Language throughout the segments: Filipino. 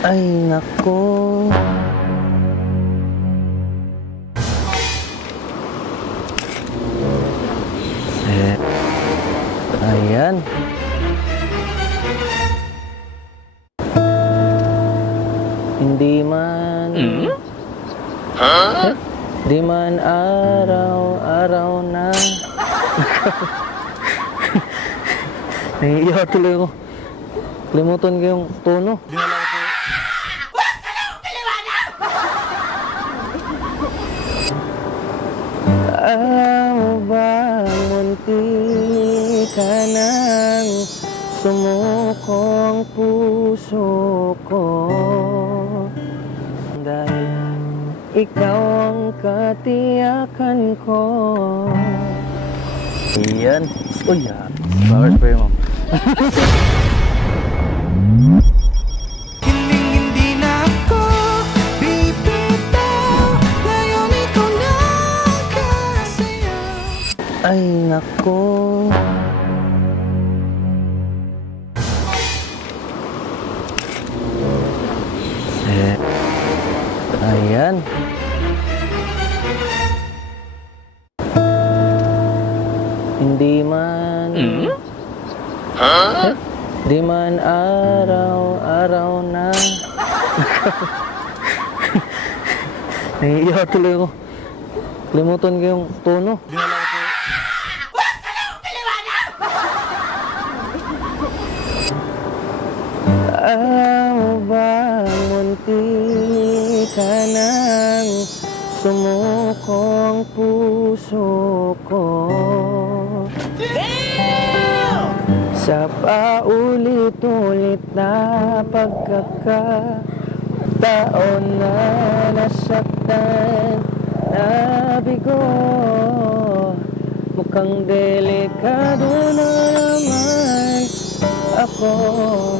Ay, nako. Ayan. Hindi man di man araw-araw na naiiyak tuloy ako. Kalimutan ko yung tono. Alam mo ba, munti ka nang sumuko ang puso ko, dahil ikaw ang katiyakan ko. Iyan. Uy, flowers pa yun, ma'am. Hindi na ako bibitaw, ngayon ikaw na kasayaw. Ay, nako. Ayan. Hindi man di man araw-araw na naiiyak tuloy ako. Kalimutan ko yung tono. Alam mo ba, munti ka nang sumuko ang puso ko, sa paulit-ulit na pagkakataon na nasaktan, nabigo. Mukhang delikado na naman ako.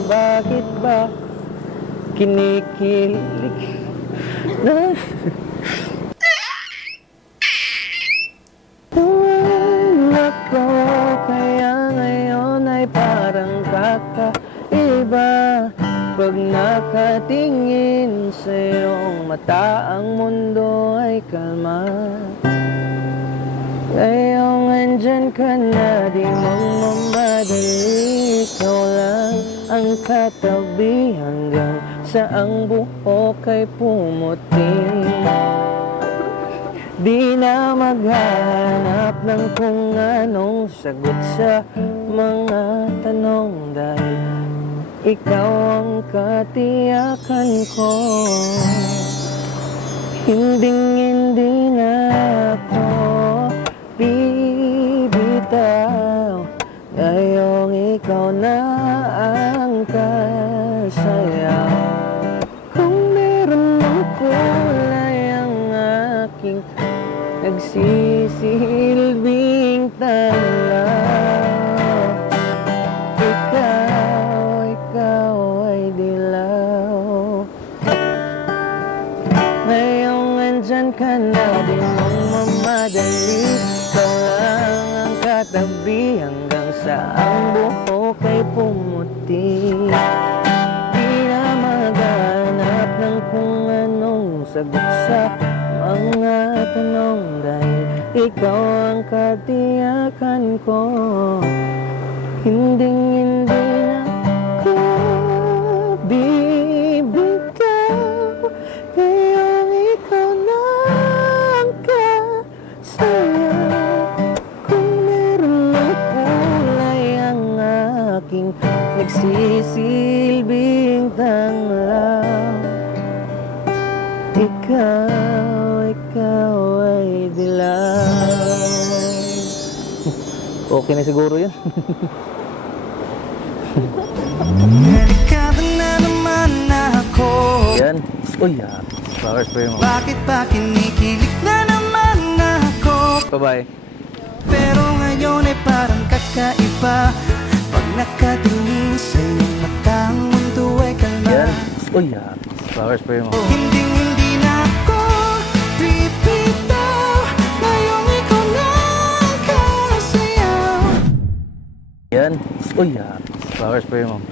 Bakit ba kinikilig na ako? Kaya ngayon ay parang kakaiba pag nakatingin sa iyong mata, ang mundo ay kalma. Ngayong andyan ka na, di mo mamadali. Ikaw lang ang katabi hanggang sa ang buhok ay pumuti. Di na maghahanap ng kung anong sagot sa mga tanong, dahil ikaw ang katiyakan ko. Hindi na ako bibitaw, ngayong ikaw na ang kasayaw. Kung meron ng kulay ang aking nagsisilbing tanaw, ikaw ay dilaw. Ngayong andyan ka na, di mo mamadali. Ikaw lang ang katabi hanggang sa ang buhok ay pumuti. Di na maghanap ng kung anong sagot sa mga tanong, dahil ikaw ang katiyakan ko. Hindi na ako bibitaw, ngayong ikaw na ang kasayaw. Kung meron ng kulay ang aking nagsisilbing tanglaw, ikaw ay dilaw. Okay na siguro yun. Delikado na naman ako. Yan. Uy, flowers pa yun, ma'am. Bakit ba kinikilig na naman ako? Bye-bye. Pero ngayon ay parang kakaiba pag nakatingin sa iyong mata, ang mundo ay kalma. Yan. Uy, flowers pa yun, ma'am. Hindi na ako bibitaw, ngayong ikaw na ang kasayaw. Yan. Uy, flowers pa yun, ma'am.